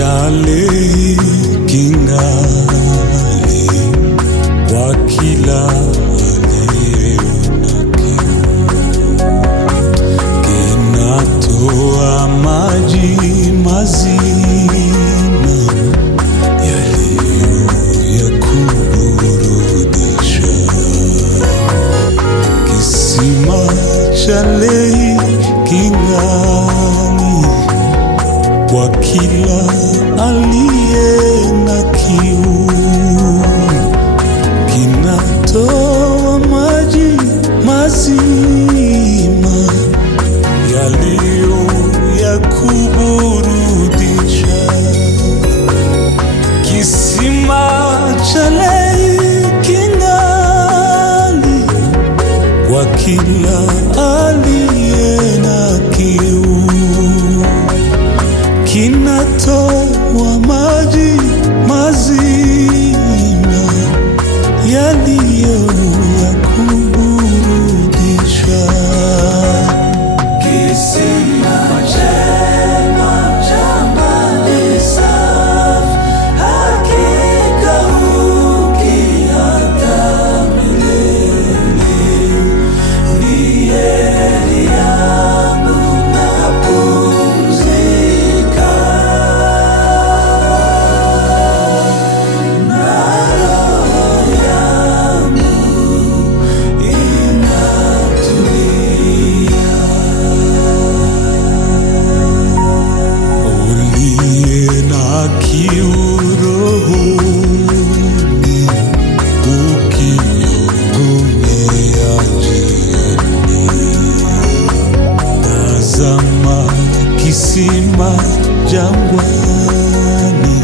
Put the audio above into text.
chale kingali kwa kila aliye na kiu, kinatoa maji mazima yaliyo ya kuburudisha. Kisima chale kingali kwa kila aliye na kiu, kinatoa maji mazima yaliyo ya kuburudisha. Kisima chale kingali kwa kila aliye na kiu, kinatoa maji mazima yaliyo ya kuburudisha. Kisima chema cha maji safi, hakika hukihata milele. Ni heri yangu napumzika, na roho yangu inatulia. Uliye na kiu rohoni, ukiogomea njiani, tazama kisima jangwani,